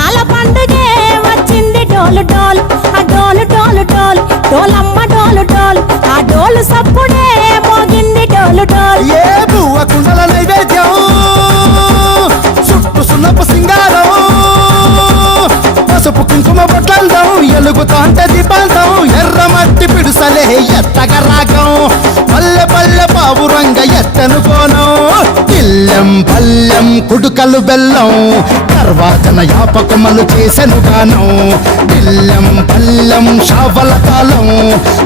బోనాల పండుగే వచ్చింది డోలు డోలు ఆ డోలు డోలు డోలు డోలమ్మ డోలు డోలు ఆ డోలు సప్పుడే మోగింది డోలు డోలు ఏ బువ్వ కుండల నైవేద్యం చుట్టు సున్నపు సింగారం పసుపు కుంకుమ బొట్లందం ఎలుగుతాంటే దీపాంతం ఎర్రమట్టి పిడుసలే ఎత్తగ రాగం పల్లె పల్లె పావురంగ ఎత్తను కోనం ఇల్లెం పల్లెం కుడుకలు బెల్లం తర్వాతన యాపకమలు చేసెను గానం ఇల్లెం పల్లెం షావల కాలం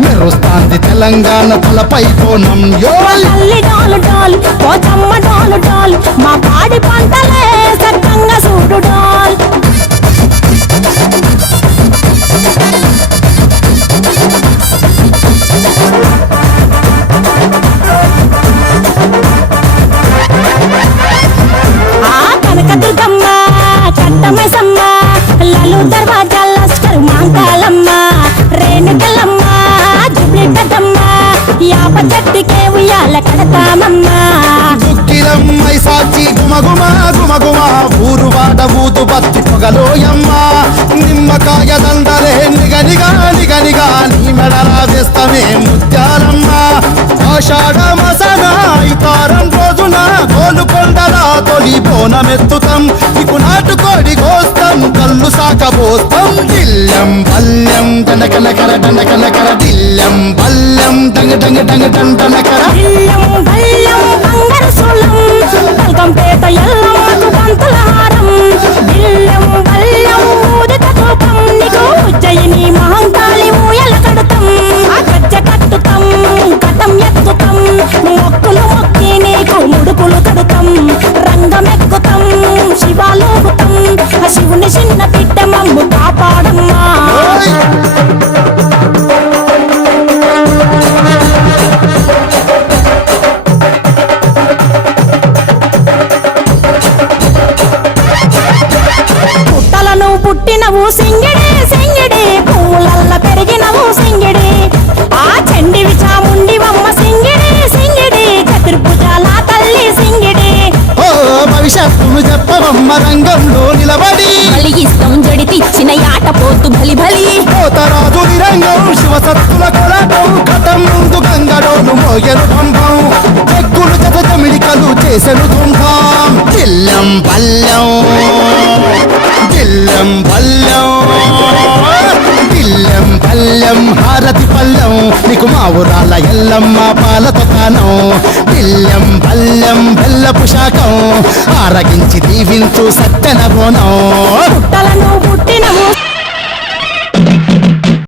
మెరుస్తాంది తెలంగాణ తలపై కోణం తల్లి డోలు డోలు పోచమ్మ డోలు డోలు మా పాడి పంటలే సక్కంగా చూడు డోల్ కనకదుర్గమ్మ కట్టమైసమ్మ లలు దర్వాజా లస్కర్ మాంకాలమ్మ రేణుకలమ్మ జుబ్లి పెద్దమ్మ యాప చెట్టుకే ఉయ్యాల కడతామమ్మ దుక్కిలమ్మై సాచి గుమగుమ గుమగుమ ఊరు వాడ ఊదు బత్తి పొగలోయమ్మ నిమ్మకాయ దండలే నిగనిగా నిగనిగా నీ మెడలా వేస్తమే ముత్యాలమ్మ ఆషాఢ మసన ఇతారం రోజున గోలుకొండల తొలి బోనమెత్తుతాం నీకు నాటుకోడి కోస్తాం కళ్ళు సాకబోస్తాం దిల్లెం పల్లెం దండకనకర దండకనకర దిల్లెం పల్లెం డంగ డంగ డంగ డండనకర బిల్లం బల్లం బంగారు సోలం బల్కంపేట ఎల్లమ్మకు పంతుల హారం బిల్లం బల్లం ఊదిత ధూపం నీకు ఉజ్జయిని మహంకాళి ఊయల కడుతాం ఆ గజ్జ కట్టుతాం కటం ఎత్తుతాం మొక్కులు మొక్కి నీకు ముడుపులు కడుతాం రంగమెక్కుతాం శివాలోగుతాం ఆ శివుని చిన్న బిడ్డ మమ్ము కాపాడమ్మా పుట్టలను పుట్టినవు సింగిడి సింగిడి పువ్వులల్ల పెరిగినవు సింగిడి ఆ చండివి చాముండివమ్మ సింగిడి సింగిడి చతుర్భుజాల తల్లి సింగిడి ఓ భవిష్యత్తును చెప్పవమ్మ రంగంలో నిలబడి బలిగిస్తాం జడితిచ్చిన యాట పోతు బలి బలి పోతరాజు నిరంగం శివసత్తుల కొలాటం కటం ముందు గంగడోను మోయను పంపం చెక్కులు జత జమిడికలు చేసెను తుంటాం దిల్లెం పల్లెం దిల్లెం పల్లెం దిల్లెం పల్లెం హారతి పల్లెం నీకు మా ఊరాల ఎల్లమ్మ పాల దుకాణం దిల్లెం పల్లెం బెల్లపు శాఖం ఆరగించి దీవించు సత్తెన బోనం పుట్టలను పుట్టిన